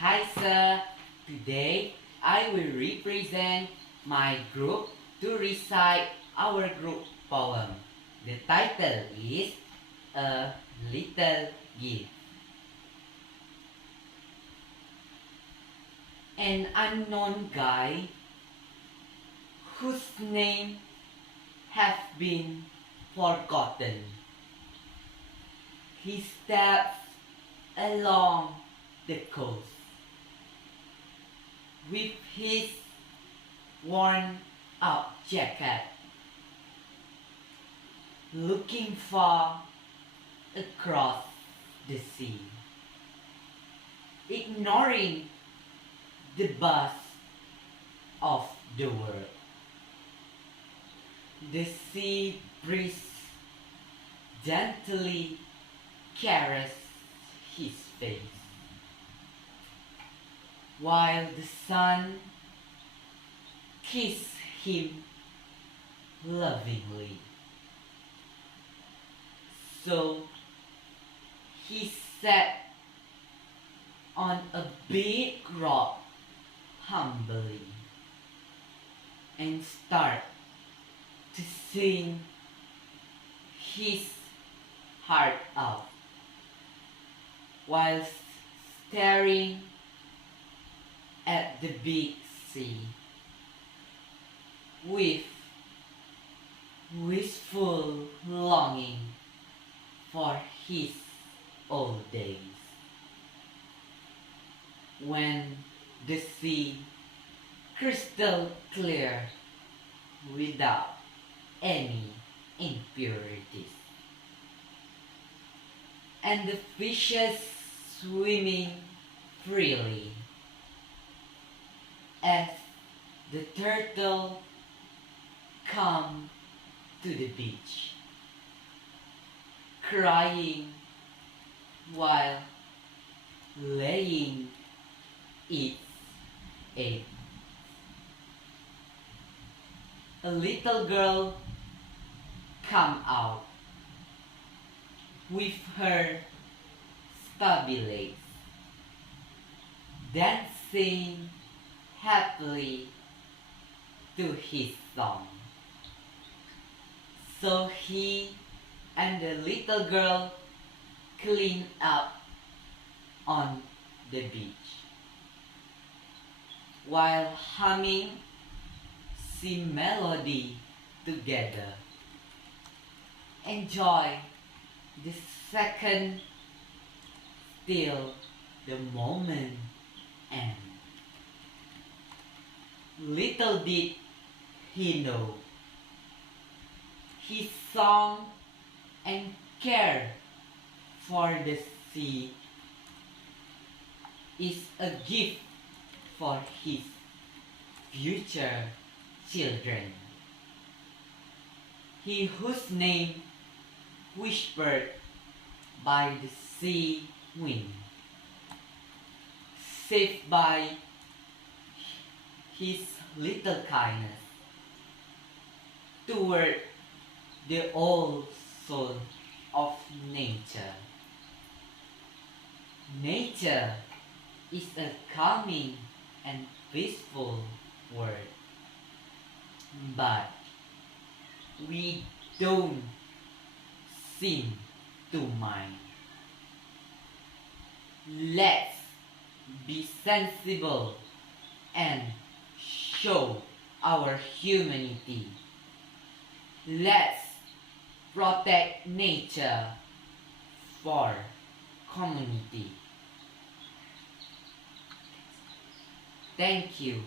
Hi sir, today I will represent my group to recite our group poem. The title is A Little Gift. An unknown guy whose name has been forgotten. He steps along the coast with his worn out jacket, looking far across the sea, ignoring the buzz of the world. The sea breeze gently caresses his face, while the sun kisses him lovingly. So he sat on a big rock humbly and started to sing his heart out while staring at the big sea with wistful longing for his old days, when the sea crystal clear without any impurities, and the fishes swimming freely as the turtle come to the beach, crying while laying its egg. A little girl come out with her stubby legs, dancing happily to his song. So he and the little girl clean up on the beach, while humming sea melody together. Enjoy the second till the moment ends. Little did he know, his song and care for the sea is a gift for his future children. He whose name whispered by the sea wind, saved by his little kindness toward the old soul of nature. Nature is a calming and peaceful word, but we don't seem to mind. Let's be sensible and show our humanity. Let's protect nature for community. Thank you.